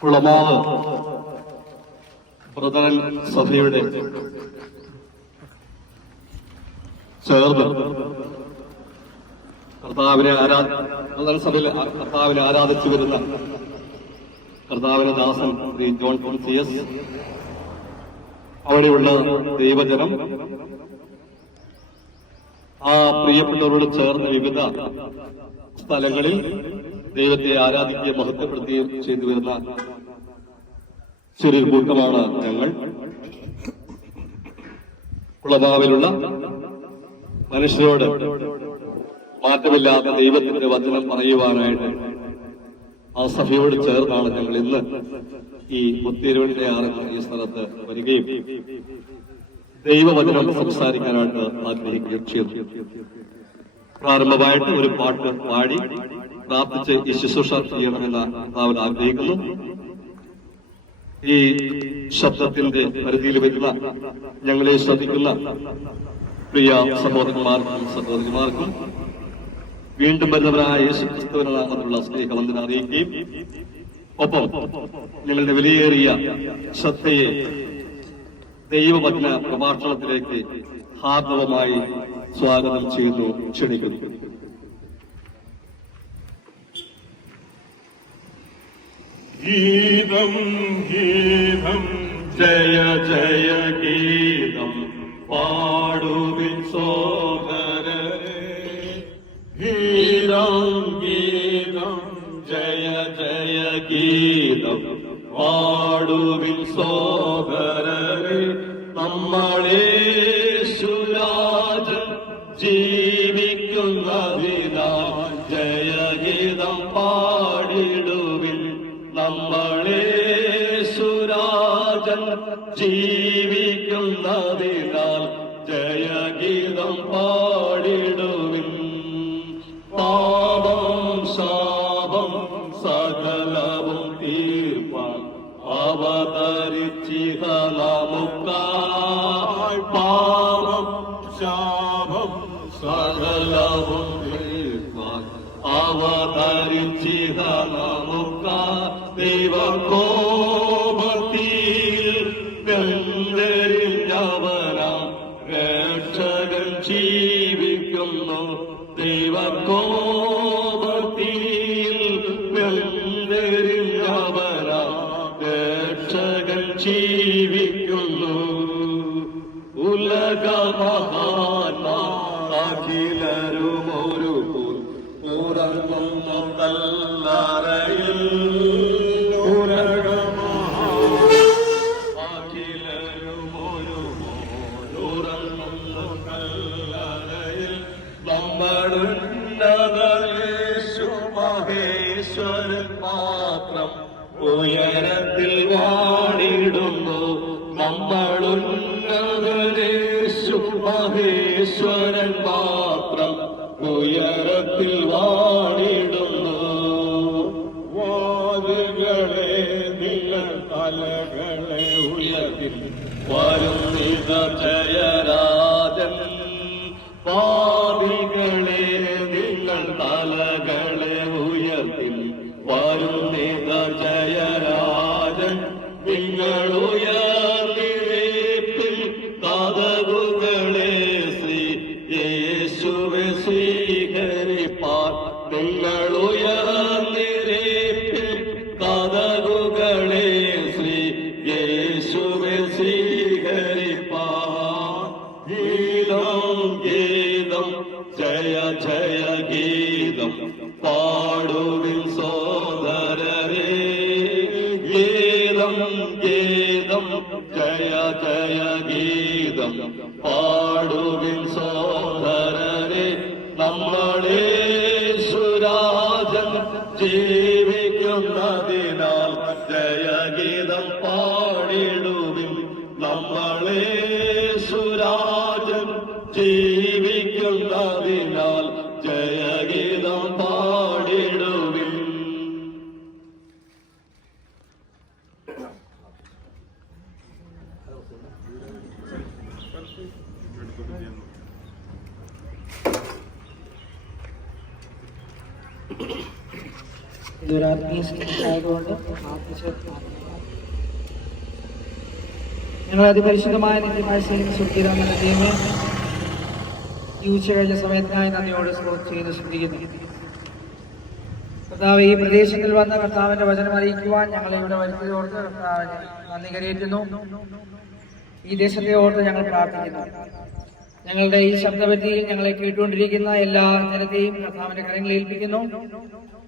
Kulamavu brethren സഭയുടെ ചേർന്ന് കർത്താവിനെ ആരാധിച്ചു വരുന്ന കർത്താവിന്റെ ദാസൻ ശ്രീ ജോൺ പോൾസിയസ്, അവിടെയുള്ള ദൈവജനം, ആ പ്രിയപ്പെട്ടവരോട് ചേർന്ന് വിവിധ സ്ഥലങ്ങളിൽ ദൈവത്തെ ആരാധിക്കുകയും മഹത്വപ്പെടുത്തുകയും ചെയ്തു വരുന്ന ചെറിയൊരു കൂട്ടമാണ് ഞങ്ങൾ. കുളമാവിലുള്ള മനുഷ്യരോട് മാറ്റമില്ലാത്ത ദൈവത്തിന്റെ വചനം പറയുവാനായിട്ട് ആ സഭയോട് ചേർന്നാണ് ഞങ്ങൾ ഇന്ന് ഈ 31 ഈ സ്ഥലത്ത് വരികയും ദൈവവചനം സംസാരിക്കാനായിട്ട് ആഗ്രഹിക്കുകയും ചെയ്തു. പ്രാരംഭമായിട്ട് ഒരു പാട്ട് പാടി പ്രാർത്ഥിച്ച് ഈ ശുശ്രൂഷ ചെയ്യണമെന്ന് കർത്താവിൽ ആഗ്രഹിക്കുന്നു. ഈ ശബ്ദത്തിന്റെ പരിധിയിൽ വരുന്ന ഞങ്ങളെ ശ്രദ്ധിക്കുന്ന പ്രിയ സഹോദരന്മാർക്കും സഹോദരിമാർക്കും വീണ്ടും വരുന്നവരായ യേശുക്രിസ്തുവിന്റെ നാമത്തിലുള്ള സ്നേഹവന്ദനം അറിയിക്കുകയും ഒപ്പം ഞങ്ങളുടെ വിലയേറിയ ശ്രദ്ധയെ ദൈവവചന പ്രഭാഷണത്തിലേക്ക് ഹാർദവമായി സ്വാഗതം ചെയ്യുന്നു, ക്ഷണിക്കുന്നു. ഗീതം ഗീതം ജയ ജയ ഗീതം പാടുവിൻ സോദരരേ, ഗീതം ഗീതം ജയ ജയ ഗീതം പാടുവിൻ സോദരരേ, നമ്മളേശുരാജൻ ജീവിക്കുന്നതിനാൽ ജയഗീതം പാടിടുവിൻ. നമ്മളേശുരാജൻ ജീവിക്കുന്നതിനാൽ ജയഗീതം പാടിടുവിൻ. പാപം ശാപം സകലവും തീർപ്പാൻ അവതരിച്ചിഹ നമുക്കായി. പാപം ശാപം സകലവും തീർപ്പാൻ അവതരിച്ചിഹ നമുക്കായി. ദൈവകോപത്തിൽ വെന്തെരിഞ്ഞവനാം രക്ഷകൻ ജീവിക്കുന്നു. ദൈവകോപത്തിൽ വെന്തെരിഞ്ഞവനാം രക്ഷകൻ ജീവിക്കുന്നു. ഉലകമഹാനാഖിലരും ഒരു ഉറങ്ങുന്ന കല്ലറയിൽ അഖിലരും ഒരു ഉറങ്ങുന്ന കല്ലറയിൽ നമ്മളുന്നതേശു മഹേശ്വരൻ മാത്രം ഉയരത്തിൽ വാണിടുന്നു. നമ്മളുന്നതേശു മഹേശ്വരൻ മാത്രം ഉയരത്തിൽ വാണിടുന്നു. വാതുകളെ നിങ്ങൾ തലകളെ ഉയർത്തി വരുന്നിത ജയരാജൻ. പാപികളെ നിങ്ങൾ തലകളെ ഉയർത്തി വരുന്നിത ജയരാജൻ. നിങ്ങൾ ഉയർന്നിരിപ്പിൽ കതകുകളെ ശ്രീ യേശുവെ സ്വീകരിപ്പാൻ. നിങ്ങൾ ഉയർന്നിരിപ്പിൽ കതകുകളെ ശ്രീ യേശുവെ സ്വീകരിപ്പാൻ. ഗീതം ഗീതം ജയ ജയ ഗീതം പാടുവിൻ സോദരരേ, ഗീതം ഗീതം ജയ ജയ ഗീതം പാടുവിൻ സോദരരേ. നമ്മളേശുരാജൻ ജീവിക്കുന്നതിനാൽ ജയഗീതം പാടിടുവിൻ. നമ്മളേശുരാജൻ ജീവിക്കുന്നതിനാൽ ജയഗീതം പാടിടുവിൻ. ഇതൊരു ആത്മീയ ആയതുകൊണ്ട് ഞങ്ങൾ അതിപരിശുദ്ധമായ നിത്യമായ സുഖീരാമെന്ന ദൈവമേ, ഈ ഉച്ച കഴിഞ്ഞ സമയത്തിനായി നന്ദിയോട് ചെയ്യുന്ന ശ്രദ്ധിക്കുന്നു. കർത്താവ്, ഈ പ്രദേശത്തിൽ വന്ന കർത്താവിന്റെ വചനം അറിയിക്കുവാൻ ഞങ്ങളെ ഇവിടെ വരുത്തിയോർത്ത് കർത്താവിനെ നന്ദി കരയേറ്റുന്നു. ഈ ദേശത്തെ ഓർത്ത് ഞങ്ങൾ പ്രാർത്ഥിക്കുന്നു. ഞങ്ങളുടെ ഈ ശബ്ദപരിധിയിൽ ഞങ്ങളെ കേട്ടുകൊണ്ടിരിക്കുന്ന എല്ലാ ജനത്തെയും കർത്താവിന്റെ കരങ്ങളിൽ ഏൽപ്പിക്കുന്നു.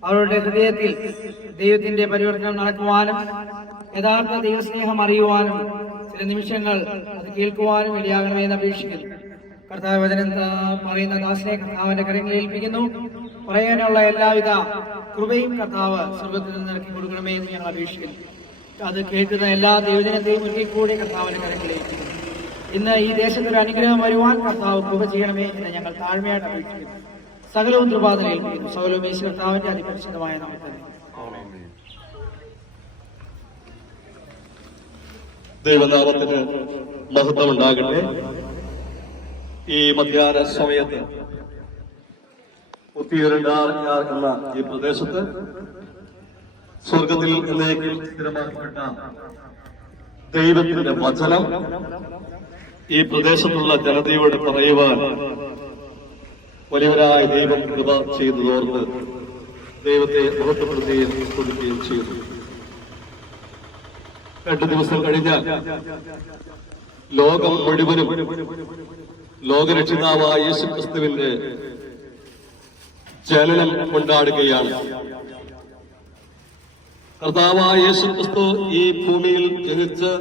അവരുടെ ഹൃദയത്തിൽ ദൈവത്തിന്റെ പരിവർത്തനം നടക്കുവാനും യഥാർത്ഥ ദൈവസ്നേഹം അറിയുവാനും ചില നിമിഷങ്ങൾ അത് കേൾക്കുവാനും ഇടയാകണമെന്ന് അപേക്ഷിക്കുന്നു. കർത്താവ് വചനം പറയുന്ന ദാസനെ കർത്താവിന്റെ കരങ്ങളിൽ ഏൽപ്പിക്കുന്നു. പറയാനുള്ള എല്ലാവിധ കൃപയും കർത്താവ് സ്വർഗത്തിൽ നിന്ന് ഇറക്കി കൊടുക്കണമേ എന്ന് ഞങ്ങൾ അപേക്ഷിക്കുന്നു. അത് കേൾക്കുന്ന എല്ലാ ദൈവജനത്തെയും ഒരിക്കൽ കൂടി കർത്താവിന്റെ കരങ്ങളിൽ ഏൽപ്പിക്കുന്നു. ഇന്ന് ഈ ദേശത്തൊരു അനുഗ്രഹം വരുവാൻ കർത്താവ് കൃപ ചെയ്യണമേ എന്ന് ഞങ്ങൾ താഴ്മയായിട്ട് അപേക്ഷിക്കുന്നു. സകലവും കൃപാദന ഏൽപ്പിക്കുന്നു. സകലവും യേശു കർത്താവിന്റെ അതിപരിശുദ്ധമായ നാമത്തിൽ. ദൈവനാമത്തിന് മഹത്വമുണ്ടാകട്ടെ. ഈ മധ്യാഹ്ന സമയത്ത് ഒത്തിയരണ്ടാർ എന്ന ഈ പ്രദേശത്ത് സ്വർഗത്തിൽ എന്നേക്കും സ്ഥിരമാക്കപ്പെട്ട ദൈവത്തിന്റെ വചനം ഈ പ്രദേശത്തുള്ള ജനതയോട് പറയുവാൻ വലിയവരായ ദൈവം കൃപ ചെയ്തതോർത്ത് ദൈവത്തെ മഹത്വപ്പെടുത്തുകയും കൊടുക്കുകയും ചെയ്തു. 2 ദിവസം കഴിഞ്ഞാൽ ലോകം മുഴുവനും ലോകരക്ഷിതാവായ യേശുക്രിസ്തുവിന്റെ ജനനം കൊണ്ടാടുകയാണ്. കർത്താവായ യേശുക്രിസ്തു ഈ ഭൂമിയിൽ ജനിച്ച്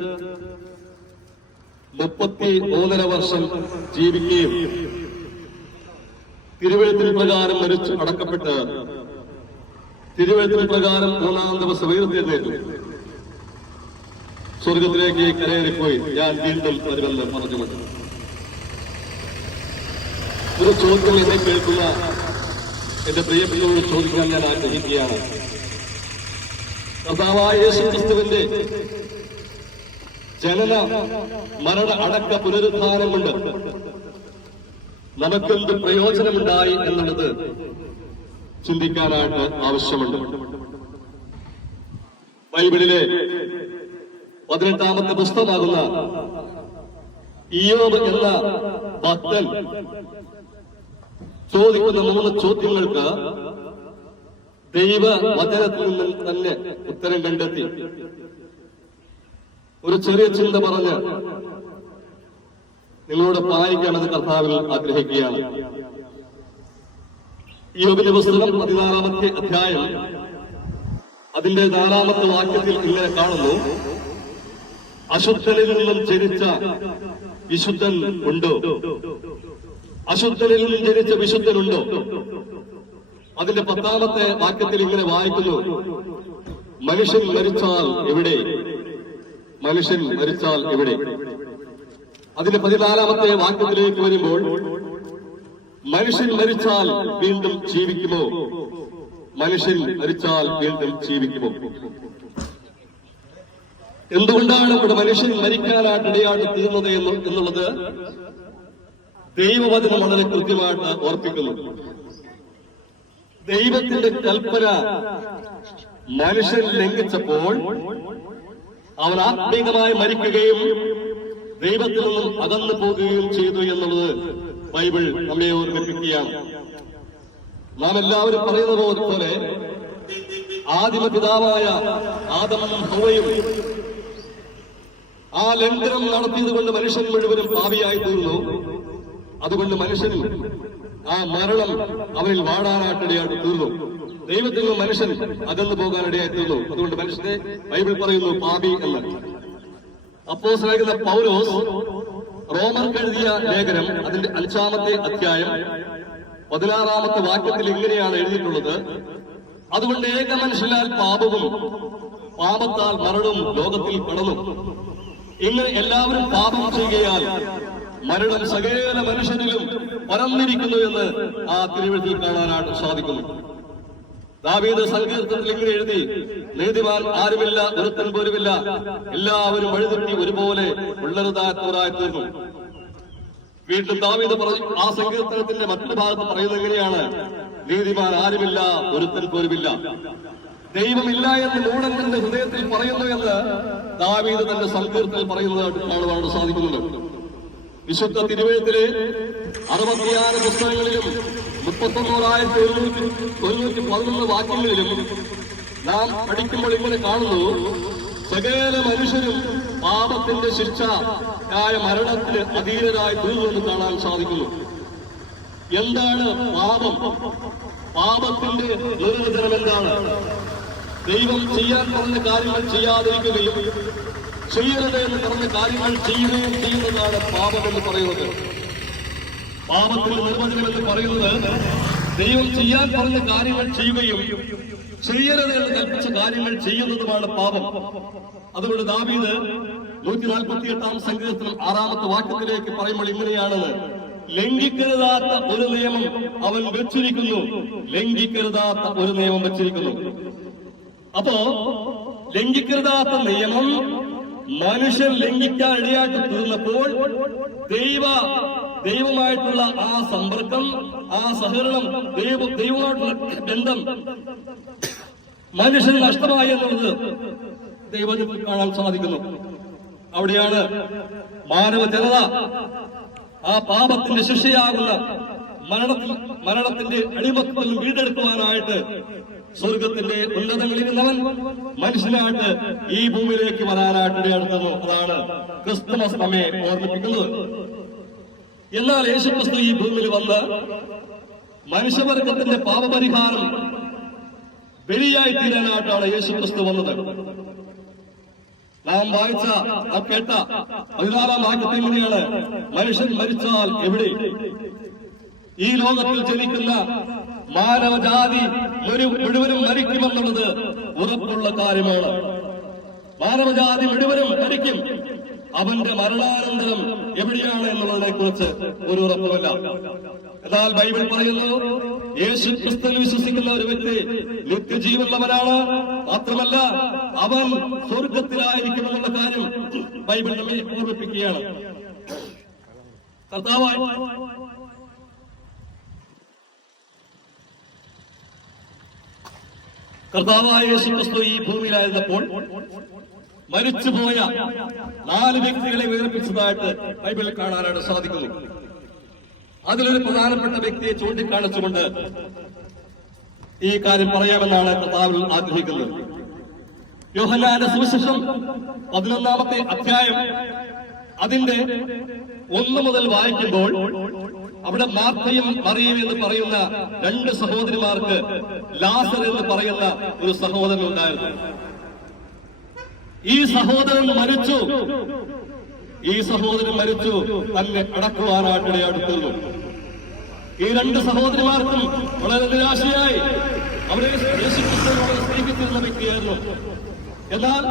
33 വർഷം ജീവിക്കുകയും തിരുവെഴുത്തിൻ പ്രകാരം മരിച്ചു അടക്കപ്പെട്ട് തിരുവെഴുത്തിൻ പ്രകാരം 3-ാം ദിവസം ഉയർത്തെഴുന്നേറ്റു സ്വർഗത്തിലേക്ക് കരയേറിപ്പോയി ഞാൻ വീണ്ടും വരുമെന്ന് പറഞ്ഞുകൊണ്ട് ഒരു ചോദ്യം എന്നെ കേൾക്കുന്ന എന്റെ പ്രിയപ്പെട്ടവരോട് ചോദിക്കാൻ ഞാൻ ആഗ്രഹിക്കുകയാണ്. കർത്താവായ യേശുക്രിസ്തുവിന്റെ ജനന മരണ അടക്ക പുനരുദ്ധാനം കൊണ്ട് നമുക്കെന്ത് പ്രയോജനമുണ്ടായി എന്നുള്ളത് ചിന്തിക്കാനായിട്ട് ആവശ്യമുണ്ട്. ബൈബിളിലെ 18ാമത്തെ പുസ്തകമാകുന്ന ഇയ്യോബ് എന്ന ഭക്തൻ ചോദിക്കുന്ന 3 ചോദ്യങ്ങൾക്ക് ദൈവ വചനത്തിൽ നിന്ന് തന്നെ ഉത്തരം കണ്ടെത്തി. ഒരു ചെറിയ ചിന്ത പറഞ്ഞ് നിങ്ങളോട് പാലിക്കാമെന്ന് കർത്താവിൽ ആഗ്രഹിക്കുകയാണ്. ഇയ്യോബിന്റെ പുസ്തകം 14-ാമത്തെ അധ്യായം അതിന്റെ 4-ാമത്തെ വാക്യത്തിൽ ഇങ്ങനെ കാണുന്നു: അശുദ്ധനിൽ നിന്നും ജനിച്ച വിശുദ്ധൻ ഉണ്ടോ? അശുദ്ധനിൽ നിന്നും ജനിച്ച വിശുദ്ധനുണ്ടോ? അതിന്റെ 10-ാമത്തെ വാക്യത്തിൽ ഇങ്ങനെ വായിക്കുന്നു: മനുഷ്യൻ മരിച്ചാൽ എവിടെ? മനുഷ്യൻ മരിച്ചാൽ എവിടെ? അതിന്റെ 14-ാമത്തെ വാക്യത്തിലേക്ക് വരുമ്പോൾ മനുഷ്യൻ മരിച്ചാൽ വീണ്ടും ജീവിക്കുമോ? മനുഷ്യൻ മരിച്ചാൽ വീണ്ടും ജീവിക്കുമോ? എന്തുകൊണ്ടാണ് ഇവിടെ മനുഷ്യൻ മരിക്കാനായിട്ട് ഇടയായിട്ട് തീർന്നത് എന്നുള്ളത് ദൈവവചനം വളരെ കൃത്യമായിട്ട് ഓർപ്പിക്കുന്നു. ദൈവത്തിന്റെ കൽപ്പന മനുഷ്യൻ ലംഘിച്ചപ്പോൾ അവൻ ആത്മീകമായി മരിക്കുകയും ദൈവത്തിൽ നിന്നും അകന്നു പോകുകയും ചെയ്തു എന്നുള്ളത് ബൈബിൾ നമ്മെ ഓർമ്മിപ്പിക്കുകയാണ്. നാം എല്ലാവരും പറയുന്നത് പോലെ ആദിമ പിതാവായ ആദമും ഹവ്വയും ആ ലംഘനം നടത്തിയത് കൊണ്ട് മനുഷ്യൻ മുഴുവനും പാപിയായി തീർന്നു. അതുകൊണ്ട് മനുഷ്യൻ ആ മരണം അവനിൽ വാടാനായിട്ടിടയായിട്ട് തീർന്നു. ദൈവത്തിൽ നിന്ന് മനുഷ്യൻ അകന്നു പോകാനിടയായി തീർന്നു. അതുകൊണ്ട് മനുഷ്യനെ ബൈബിൾ പറയുന്നു പാപി എന്ന്. അപ്പോസ്തലനായ പൗലോസ് റോമർക്ക് എഴുതിയ ലേഖനം അതിന്റെ 5-ാമത്തെ അധ്യായം 16-ാമത്തെ വാക്യത്തിൽ ഇങ്ങനെയാണ് എഴുതിയിട്ടുള്ളത്: അതുകൊണ്ട് ഏക മനുഷ്യനാൽ പാപവും പാപത്താൽ മരണവും ലോകത്തിൽ കടന്നു. ഇങ്ങനെ എല്ലാവരും പാപം ചെയ്യുകയാൽ മരണം സകല മനുഷ്യരിലും പരന്നിരിക്കുന്നു എന്ന് ആ തിരുവെഴുത്തിൽ കാണാനായിട്ട് സാധിക്കുന്നു. ദാവീദ് സങ്കീർത്തനത്തിൽ ഇങ്ങനെ എഴുതി: നീതിമാൻ ആരുമില്ല, ഒരുത്തൻ പോലുമില്ല, എല്ലാവരും വഴിതെറ്റി ഒരുപോലെ ഉള്ളരുതാത്തവരായി തീർന്നു. വീണ്ടും ദാവീദ് ആ സങ്കീർത്തനത്തിന്റെ മറ്റൊരു ഭാഗത്ത് പറയുന്നത് എങ്ങനെയാണ്: നീതിമാൻ ആരുമില്ല, ഒരുത്തൻ പോലുമില്ല. ദൈവമില്ല എന്ന് മൂഢൻ തന്റെ ഹൃദയത്തിൽ പറയുന്നു എന്ന് ദാവീദ് തന്റെ സങ്കീർത്തനത്തിൽ പറയുന്നതായിട്ട് കാണുവാൻ സാധിക്കുന്നുണ്ട്. വിശുദ്ധ തിരുവെഴുത്തിലെ 66 പുസ്തകങ്ങളിലും 31,711 വാക്യങ്ങളിലും നാം പഠിക്കുമ്പോൾ ഇങ്ങനെ കാണുന്നു, സകല മനുഷ്യരും പാപത്തിന്റെ ശിക്ഷയായ മരണത്തിന് അധീനരായി തീർന്നുവെന്ന് കാണാൻ സാധിക്കുന്നു. എന്താണ് പാപം? പാപത്തിന്റെ നിർവചനം എന്താണ്? ദൈവം ചെയ്യാൻ പറഞ്ഞ കാര്യങ്ങൾ ചെയ്യാതിരിക്കുകയും ചെയ്യരുത് എന്ന് പറഞ്ഞ കാര്യങ്ങൾ ചെയ്യുകയും ചെയ്യുന്നതാണ് പാപം എന്ന് പറയുന്നത്. പാപത്തിന്റെ നിർവചനം എന്ന് പറയുന്നത് ദൈവം ചെയ്യാൻ പറഞ്ഞ കാര്യങ്ങൾ ചെയ്യുകയും ചെയ്യരുത് എന്ന് കൽപ്പിച്ച കാര്യങ്ങൾ ചെയ്യുന്നതുമാണ് പാപം. അതുകൊണ്ട് ദാവീദ് 148-ാം സങ്കീർത്തനം 6-ാമത്തെ വാക്യത്തിലേക്ക് പറയുമ്പോൾ ഇങ്ങനെയാണെന്ന്: ലംഘിക്കരുതാത്ത ഒരു നിയമം അവൻ വെച്ചിരിക്കുന്നു, ലംഘിക്കരുതാത്ത ഒരു നിയമം വെച്ചിരിക്കുന്നു. അപ്പോ ലംഘിക്കരുതാത്ത നിയമം മനുഷ്യൻ ലംഘിക്കാൻ ഇടയായിട്ട് തീർന്നപ്പോൾ ദൈവമായിട്ടുള്ള ആ സമ്പർക്കം, ആ സഹകരണം, ദൈവമായിട്ടുള്ള ബന്ധം മനുഷ്യന് നഷ്ടമായി എന്നുള്ളത് ദൈവത്തിൽ കാണാൻ സാധിക്കുന്നു. അവിടെയാണ് മാനവ ജനത ആ പാപത്തിന്റെ ശിക്ഷയാകുന്ന മരണത്തിന്റെ അടിമത്തത്തിൽ വീണ്ടെടുക്കുവാനായിട്ട് സ്വർഗത്തിന്റെ ഉന്നതങ്ങളിരുന്നവൻ മനുഷ്യനായിട്ട് ഈ ഭൂമിയിലേക്ക് വരാനായിട്ട് ഇടയാടുന്നു. അതാണ് ക്രിസ്തുമസ് നമ്മെ ഓർമ്മിപ്പിക്കുന്നത്. എന്നാൽ യേശുക്രിസ്തു ഈ ഭൂമിയിൽ വന്ന് മനുഷ്യവർഗത്തിന്റെ പാപപരിഹാരം ബലിയായി തീരാനായിട്ടാണ് യേശുക്രിസ്തു വന്നത്. നാം വായിച്ച കേട്ട 14-ാം വാക്യത്തിൽ ഇങ്ങനെയാണ്: മനുഷ്യൻ മരിച്ചാൽ എവിടെ? ഈ ലോകത്തിൽ ജനിക്കുന്ന മാനവജാതി മുഴുവനും മരിക്കുമെന്നുള്ളത് ഉറപ്പുള്ള കാര്യമാണ്. മാനവജാതി മുഴുവനും മരിക്കും. അവന്റെ മരണാനന്തരം എവിടെയാണ് എന്നുള്ളതിനെ കുറിച്ച് ഒരു ഉറപ്പുമില്ല. എന്നാൽ ബൈബിൾ പറയുന്നു, യേശു ക്രിസ്തുവിൽ വിശ്വസിക്കുന്ന ഒരു വ്യക്തി നിത്യജീവനുള്ളവനാണ്. മാത്രമല്ല, അവൻ സ്വർഗത്തിലായിരിക്കുമെന്നുള്ള കാര്യം ബൈബിൾ നമ്മെ ഓർമ്മിപ്പിക്കുകയാണ്. കർത്താവായ യേശു ക്രിസ്തു ഈ ഭൂമിയിലായിരുന്നപ്പോൾ മരിച്ചുപോയ 4 വ്യക്തികളെ ഉയർപ്പിച്ചതായിട്ട് ബൈബിളിൽ കാണാനായിട്ട് സാധിക്കുന്നു. അതിലൊരു പ്രധാനപ്പെട്ട വ്യക്തിയെ ചൂണ്ടിക്കാണിച്ചുകൊണ്ട് ഈ കാര്യം പറയാമെന്നാണ് കർത്താവിൽ ആഗ്രഹിക്കുന്നത്. യോഹന്നാന്റെ സുവിശേഷം 11-ാമത്തെ അധ്യായം അതിന്റെ 1 മുതൽ വായിക്കുമ്പോൾ അവിടെ മാർത്തയും മറിയയും എന്ന് പറയുന്ന 2 സഹോദരിമാർക്ക് ലാസർ എന്ന് പറയുന്ന ഒരു സഹോദരൻ ഉണ്ടായിരുന്നു. ഈ സഹോദരൻ മരിച്ചു. തന്നെ അടക്കുവാനായിട്ടിടയായിട്ട് തീർന്നു. ഈ 2 സഹോദരിമാർക്കും വളരെ നിരാശയായി. അവരെ യേശുക്രിസ്തുവിനോട് സ്നേഹിച്ചിരുന്ന വ്യക്തിയായിരുന്നു. എന്നാൽ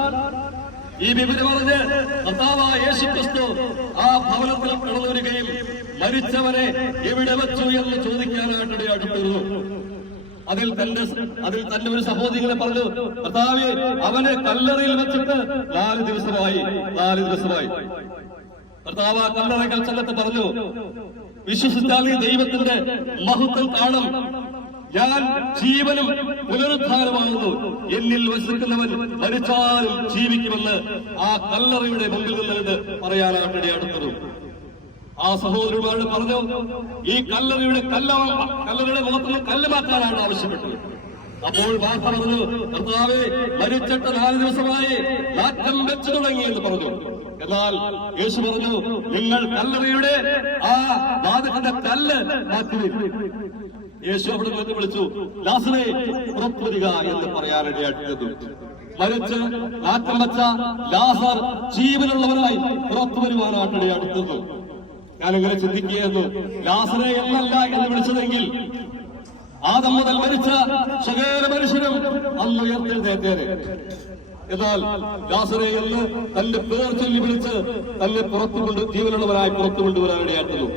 ഈ വിവരം പറഞ്ഞ് കർത്താവായ യേശുക്രിസ്തു ആ ഭവനത്തിൽ കടന്നു വരികയും മരിച്ചവനെ എവിടെ വെച്ചു എന്ന് ചോദിക്കാനായിട്ടിടയായിട്ട് തീർന്നു. അതിൽ തന്റെ ഒരു സഹോദരികളെ പറഞ്ഞു, കർത്താവേ, അവനെ കല്ലറയിൽ വെച്ചിട്ട് 4 ദിവസമായി. കർത്താവ് ആ കല്ലറകൾ ചെന്നിട്ട് പറഞ്ഞു, വിശ്വസിച്ചാൽ നീ ദൈവത്തിന്റെ മഹത്വം കാണും. ഞാൻ ജീവനും പുനരുദ്ധാനമാകുന്നു. എന്നിൽ വസിക്കുന്നവൻ മരിച്ചാലും ജീവിക്കുമെന്ന് ആ കല്ലറയുടെ മുമ്പിൽ നിന്നത് പറയാനായിട്ടിടയാടുത്തത്. ആ സഹോദരന്മാരോട് പറഞ്ഞു, ഈ കല്ലറയുടെ മുഖത്തുനിന്ന് കല്ല് മാറ്റാനാണ് ആവശ്യപ്പെട്ടത്. അപ്പോൾ വാർത്ത പറഞ്ഞു, കർത്താവേ, മരിച്ചിട്ട് 4 ദിവസമായി നാറ്റം വെച്ചു തുടങ്ങി എന്ന് പറഞ്ഞു. എന്നാൽ യേശു പറഞ്ഞു, നിങ്ങൾ കല്ലറയുടെ ആ വാതിലിന്റെ കല്ല് മാറ്റുവിൻ. യേശു അവിടെ നിന്ന് വിളിച്ചു, ലാസറേ, പുറത്തു വരിക എന്ന് പറയാനിടയായിട്ട് മരിച്ച് നാറ്റം വെച്ച ലാസർ ജീവനുള്ളവരായി പുറത്തു വരുവാനായിട്ടിടയാടുത്തത്. ഞാനിങ്ങനെ ചിന്തിക്കുകയായിരുന്നു, ലാസറെ എന്നല്ല എന്ന് വിളിച്ചതെങ്കിൽ ആദം മുതൽ മരിച്ച സകല മനുഷ്യരും അന്ന് ഉയർത്തെഴുന്നേറ്റേനെ. എന്നാൽ ലാസറെ എന്ന് തന്റെ പേർ ചൊല്ലി വിളിച്ച് തന്നെ ജീവനുള്ളവരായി പുറത്തു കൊണ്ടുവരാനിടയായിരുന്നു.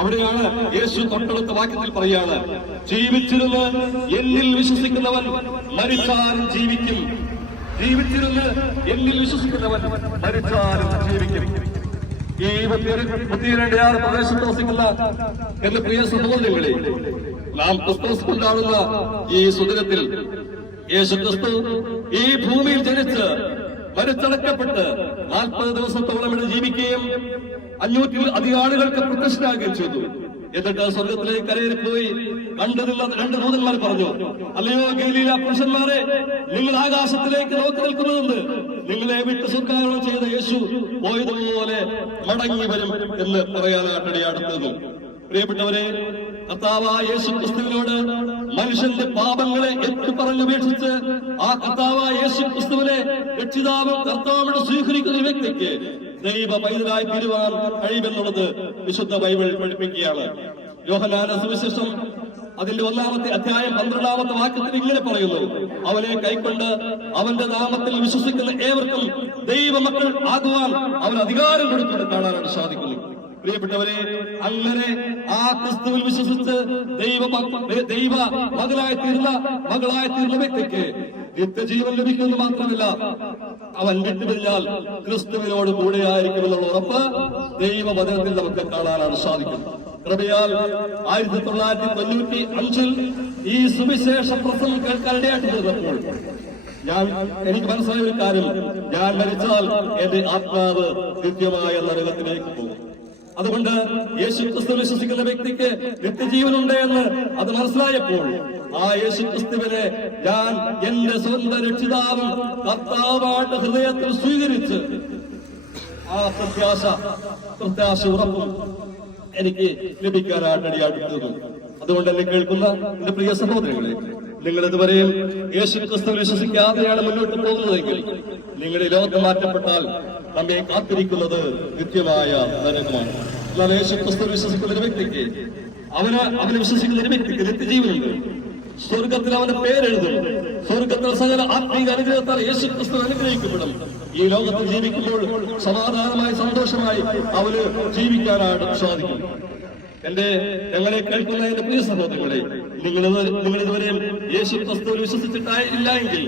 അവിടെയാണ് യേശു തൊട്ടടുത്ത വാക്യത്തിൽ പറയാണ്, ജീവിച്ചിരുന്ന് എന്നിൽ വിശ്വസിക്കുന്നവൻ മരിച്ചാലും ജീവിക്കും. ജീവിച്ചിരുന്ന് എന്നിൽ വിശ്വസിക്കുന്നവൻ മരിച്ചാലും ജീവിക്കും. ഈ 26 പ്രദേശത്ത് വസിക്കുന്ന എന്റെ പ്രിയ സഹോദരങ്ങളെ, നാം ക്രിസ്മസ് കൊണ്ടാടുന്ന ഈ സുദിനത്തിൽ യേശുക്രിസ്തു ഈ ഭൂമിയിൽ ജനിച്ച് മരിച്ചടക്കപ്പെട്ട് 40 ദിവസത്തോളം ഇവിടെ ജീവിക്കുകയും 500 അധികം ആളുകൾക്ക് പ്രത്യക്ഷനാകുകയും ചെയ്തു. എന്നിട്ട് സ്വർഗത്തിലേക്ക് കരയേറിപ്പോയി കണ്ടതില്ല 2 ദൂതന്മാർ പറഞ്ഞു, അല്ലയോ ഗലീല പുരുഷന്മാരെ, നിങ്ങൾ ആകാശത്തിലേക്ക് നോക്കി നിൽക്കുന്നതെന്ന് നിങ്ങളെ വിട്ട് സ്വർഗ്ഗാരോഹണം ചെയ്ത യേശു പോയതുപോലെ മടങ്ങി വരും എന്ന് പറയാനായിട്ടടിയാടുന്നു. പ്രിയപ്പെട്ടവരെ, കർത്താവായ യേശു ക്രിസ്തുവിനോട് മനുഷ്യന്റെ പാപങ്ങളെ പറഞ്ഞുപേക്ഷിച്ച് ആ കർത്താവായ യേശു ക്രിസ്തുവിനെ രക്ഷിതാവും കർത്താവിനോട് സ്വീകരിക്കുന്ന വ്യക്തിക്ക് ദൈവ പൈതലായി തീരുവാൻ കഴിയുമെന്നുള്ളത് വിശുദ്ധ ബൈബിൾ പഠിപ്പിക്കുകയാണ്. യോഹന്നാന്റെ സുവിശേഷം അതിന്റെ 1-ാമത്തെ അധ്യായം 12-ാമത്തെ വാക്യത്തിൽ ഇങ്ങനെ പറയുന്നു, അവനെ കൈക്കൊണ്ട് അവന്റെ നാമത്തിൽ വിശ്വസിക്കുന്ന ഏവർക്കും ദൈവമക്കൾ ആകുവാൻ അവൻ അധികാരം കൊടുത്തുകൊണ്ട് കാണാനായിട്ട് സാധിക്കുന്നു. പ്രിയപ്പെട്ടവരെ, അങ്ങനെ ആ ക്രിസ്തുവിൽ വിശ്വസിച്ച് ദൈവ മകളായി തീർന്ന വ്യക്തിക്ക് നിത്യജീവൻ ലഭിക്കുമെന്ന് മാത്രമല്ല, അവൻ വിട്ടുപിരിഞ്ഞാൽ ക്രിസ്തുവിനോട് കൂടെയായിരിക്കുമെന്നുള്ള ഉറപ്പ് ദൈവവചനത്തിൽ നമുക്ക് കാണാനാണ് സാധിക്കും. കൃപയാൽ 1995 ഈ സുവിശേഷ പ്രസംഗം കേൾക്കാനിടയായിട്ട് തീർന്നപ്പോൾ എനിക്ക് മനസ്സിലായ ഒരു കാര്യം, ഞാൻ മരിച്ചാൽ എന്റെ ആത്മാവ് നിത്യമായ നരകത്തിലേക്ക് പോകും. അതുകൊണ്ട് യേശു ക്രിസ്തു വിശ്വസിക്കുന്ന വ്യക്തിക്ക് നിത്യജീവനുണ്ട് എന്ന് അത് മനസ്സിലായപ്പോൾ ആ യേശു ക്രിസ്തുവിനെ ഞാൻ എന്റെ സ്വന്തം രക്ഷിതാവും കർത്താവായിട്ട് ഹൃദയത്തിൽ സ്വീകരിച്ച് ആ പ്രത്യാശ ഉറപ്പും എനിക്ക് ലഭിക്കാനായിട്ടടിയാടുന്നു. അതുകൊണ്ട് എന്നെ കേൾക്കുന്ന എന്റെ പ്രിയ സഹോദരങ്ങളെ, നിങ്ങൾ ഇതുവരെയും യേശു ക്രിസ്തു വിശ്വസിക്കാതെയാണ് മുന്നോട്ട് പോകുന്നതെങ്കിൽ നിങ്ങളുടെ ലോകം മാറ്റപ്പെട്ടാൽ നമ്മെ കാത്തിരിക്കുന്നത് നിത്യമായ നരകമാണ്. എന്നാൽ യേശു ക്രിസ്തു വിശ്വസിക്കുന്ന ഒരു വ്യക്തിക്ക് അവനെ വിശ്വസിക്കുന്ന ഒരു വ്യക്തിക്ക് നിത്യജീവനുണ്ട്. സ്വർഗത്തിൽ അവന്റെ പേരെഴുതും. സ്വർഗത്തിൽ സകല ആത്മീക അനുഗ്രഹത്താൽ യേശു ക്രിസ്തു അനുഗ്രഹിക്കപ്പെടും. ഈ ലോകത്തിൽ ജീവിക്കുമ്പോൾ സമാധാനമായി സന്തോഷമായി അവന് ജീവിക്കാനായിട്ട് സാധിക്കും. ഞങ്ങളെ കേൾക്കുന്ന എന്റെ പ്രിയ സഹോദരങ്ങളെ, നിങ്ങൾ ഇതുവരെയും യേശു ക്രിസ്തുവിൽ വിശ്വസിച്ചിട്ടില്ല എങ്കിൽ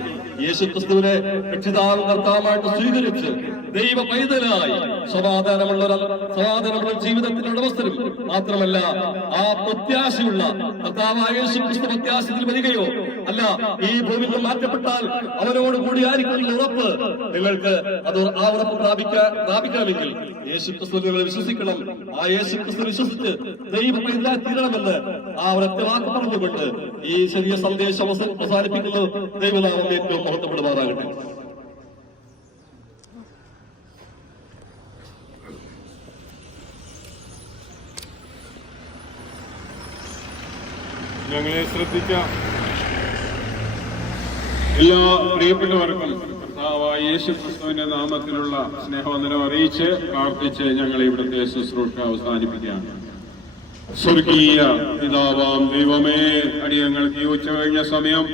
യേശുക്രിസ്തുവിനെ രക്ഷിതാവും കർത്താവുമായിട്ട് സ്വീകരിച്ച് ദൈവ പൈതലായി സമാധാനമുള്ള ജീവിതത്തിന്റെ ഉടമസ്ഥരും മാത്രമല്ല ആ പ്രത്യാശയുള്ള കർത്താവായ യേശുക്രിസ്തു പ്രത്യാശത്തിൽ വരികയോ അല്ല ഈ ഭൂമിയിൽ നിന്ന് മാറ്റപ്പെട്ടാൽ അവനോട് കൂടിയായിരിക്കുന്ന ഉറപ്പ് നിങ്ങൾക്ക് അത് ആ ഉറപ്പ് പ്രാപിക്കണമെങ്കിൽ യേശുക്രിസ്തു നിങ്ങൾ വിശ്വസിക്കണം. ആ യേശുക്രിസ്തു വിശ്വസിച്ച് ദൈവ പൈതലായി തീരണമെന്ന് ആ ഒരൊറ്റ വാക്ക് പറഞ്ഞുകൊണ്ട് ഈ ചെറിയ സന്ദേശം അവസാനിപ്പിക്കുന്നു. ദൈവനാമം ഏറ്റവും മഹത്വപ്പെടുമാറാകട്ടെ. ഞങ്ങളെ ശ്രദ്ധിക്കാം. എല്ലാ പ്രിയപ്പെട്ടവർക്കും കർത്താവായ യേശുക്രിസ്തുവിന്റെ നാമത്തിലുള്ള സ്നേഹവന്ദനം അറിയിച്ച് പ്രാർത്ഥിച്ച് ഞങ്ങൾ ഇവിടുത്തെ ശുശ്രൂഷ അവസാനിപ്പിക്കുകയാണ്. സ്വർഗീയ പിതാവാം ദൈവമേ, അടിയങ്ങൾക്ക് ഈ ഉച്ച കഴിഞ്ഞ സമയം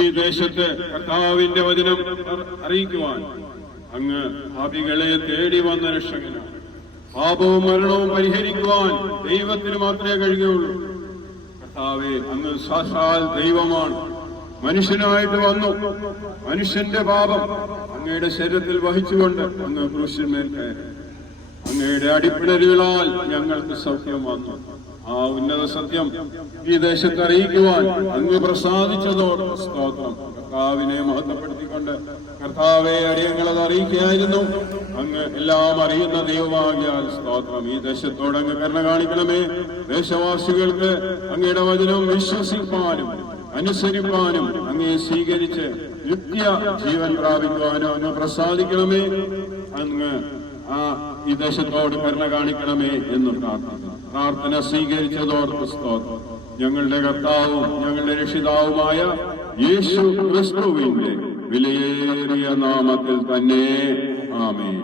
ഈ ദേശത്ത് കർത്താവിന്റെ വചനം അറിയിക്കുവാൻ അങ്ങ് പാപികളെ തേടി വന്ന രക്ഷകനാണ്. പാപവും മരണവും പരിഹരിക്കുവാൻ ദൈവത്തിന് മാത്രമേ കഴിയുകയുള്ളൂ. കർത്താവേ, അങ്ങ് സാക്ഷാൽ ദൈവമാണ്, മനുഷ്യനായിട്ട് വന്നു. മനുഷ്യന്റെ പാപം അങ്ങയുടെ ശരീരത്തിൽ വഹിച്ചുകൊണ്ട് അങ്ങ് ക്രൂശിന്മേൽ കയറി. അങ്ങയുടെ അടിപ്പിണരുകളാൽ ഞങ്ങൾക്ക് സൗഖ്യം വന്നു. ആ ഉന്നത സത്യം ഈ ദേശത്ത് അറിയിക്കുവാൻ അങ്ങ് പ്രസാദിച്ചതോട് സ്തോത്രം. കർത്താവിനെ മഹത്വപ്പെടുത്തിക്കൊണ്ട് കർത്താവെ അടിയങ്ങളത് അറിയിക്കുകയായിരുന്നു. അങ്ങ് എല്ലാം അറിയുന്ന ദൈവമാകിയാൽ സ്തോത്രം. ഈ ദേശത്തോട് അങ്ങ് കരുണ കാണിക്കണമേ. ദേശവാസികൾക്ക് അങ്ങയുടെ വചനം വിശ്വസിക്കാനും അനുസരിപ്പാനും അങ്ങേ സ്വീകരിച്ച് നിത്യ ജീവൻ പ്രാപിക്കുവാനും അങ്ങ് പ്രസാദിക്കണമേ. അങ്ങ് ഈ ദേശത്തോട് കരുണ കാണിക്കണമേ എന്ന് പ്രാർത്ഥന സ്വീകരിച്ചതോർത്ത് സ്തോത്രം. ഞങ്ങളുടെ കർത്താവും ഞങ്ങളുടെ രക്ഷിതാവുമായ യേശു ക്രിസ്തുവിന്റെ വിലയേറിയ നാമത്തിൽ തന്നെ ആമേൻ.